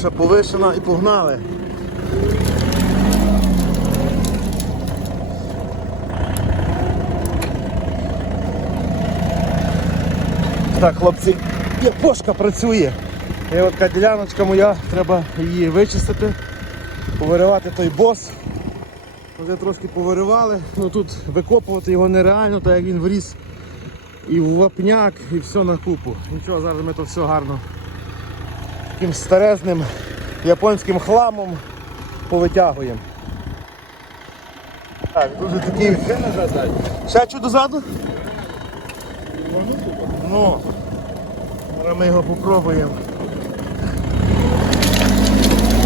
Криша повишена і погнали. Так, хлопці, япошка працює. І от така діляночка моя, треба її вичистити, повиривати той бос. Вже трошки повиривали, ну тут викопувати його нереально, так як він вріс і в вапняк, і все на купу. Нічого, зараз ми то все гарно таким старезним японським хламом повитягуємо. Так, дуже такий. Ще чого дозаду? Ну, зараз ми його попробуємо.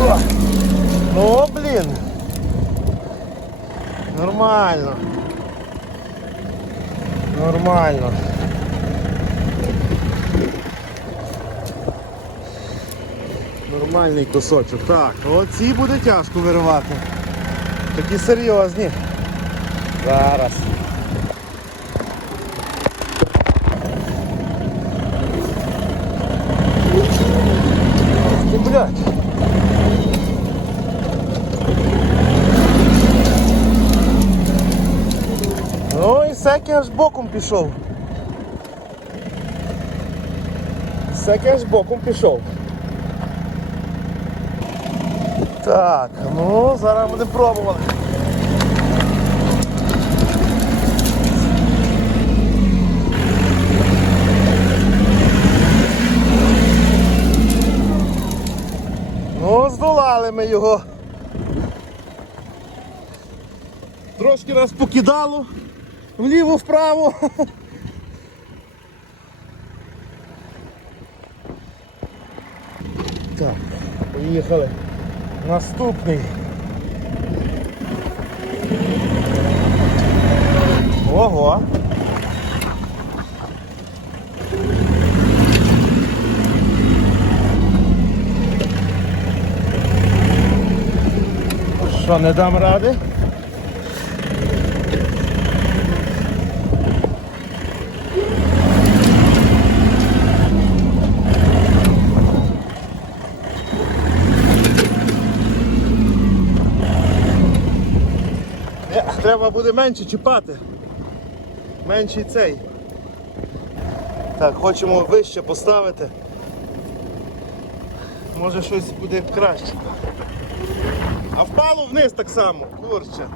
О! Ну, блін. Нормально. Нормально. Нормальний кусочок. Так, оці буде тяжко виривати. Такі серйозні. Зараз. Ну і Секі аж боком пішов. Секі аж боком пішов. Так, ну зараз будемо пробувати. Ну, здолали ми його. Трошки нас покидало вліво-вправо. Так, поїхали. Наступний. Ого. Що, не дам ради? Треба буде менше чіпати. Менший цей. Так, хочемо вище поставити. Може щось буде краще. А впало вниз так само, курче.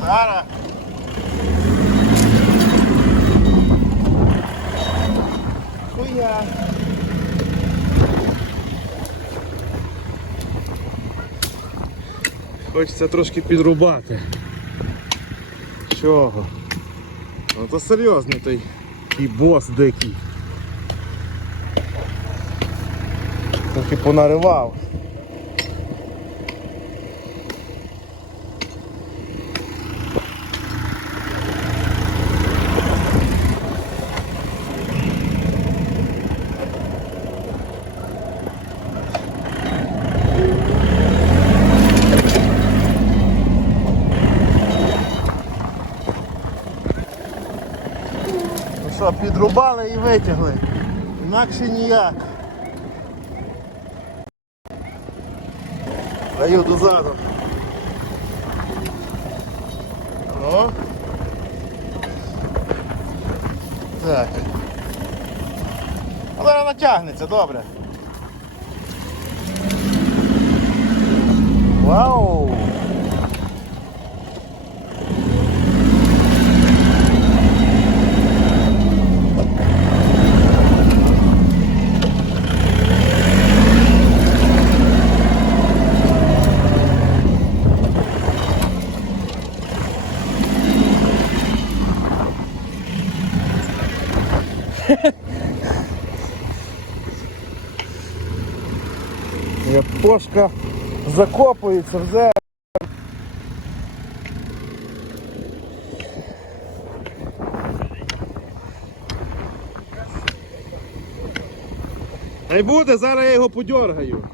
Зараз. Хочеться трошки підрубати. Чого? Ну то серйозний той і бос дикий. Трохи понаривав. Підрубали і витягли. Інакше ніяк. Даю дозаду. Ну. Так. Але вона тягнеться, добре. Япошка закопується в землю. Хай буде, зараз я його подергаю.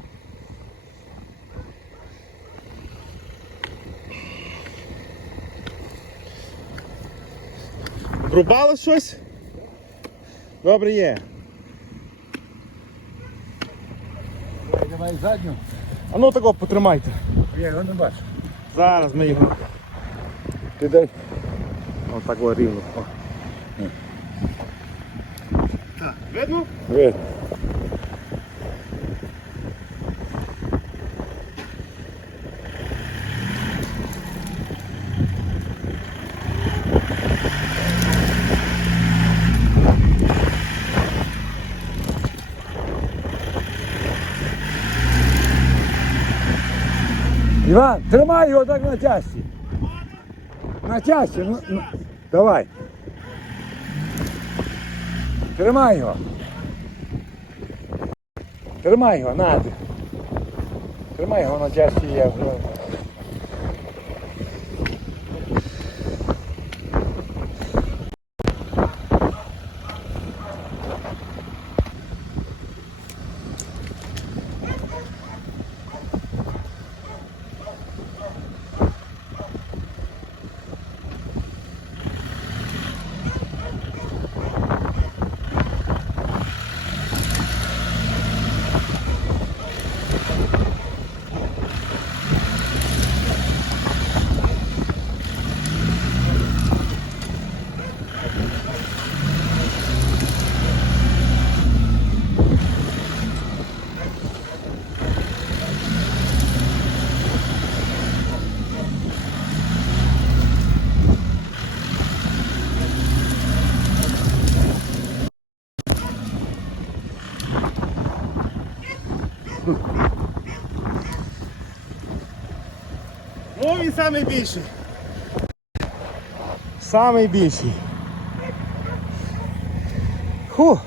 Рубало щось? Добре є. Давай задню. А ну такого потримайте. Я його не бачу. Зараз ми його. Ти дай. Отак о, рівно. О. Так, видно? Ви. Іван, тримай його так на тясті. На тясті, ну, ну. Давай. Тримай його. Тримай його, на. Тримай його на тясті, я вже. Ну він самий більший. Самий більший. Ху.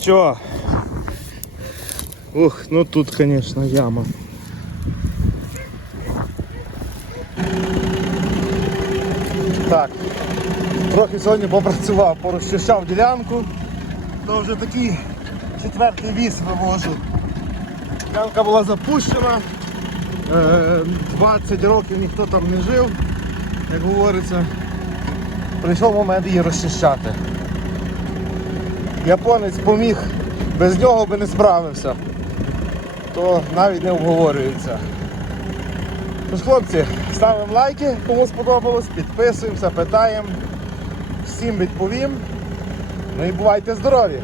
Чого? Ух, ну тут, конечно, яма. Так, трохи сьогодні попрацював, порозчищав ділянку, то вже такий четвертий віз вивожу. Ділянка була запущена, е, 20 років ніхто там не жив, як говориться. Прийшов момент її розчищати. Японець поміг, без нього би не справився, то навіть не обговорюється. Тож, хлопці, ставимо лайки, кому сподобалось, підписуємося, питаємо. Всім відповім. Ну і бувайте здорові!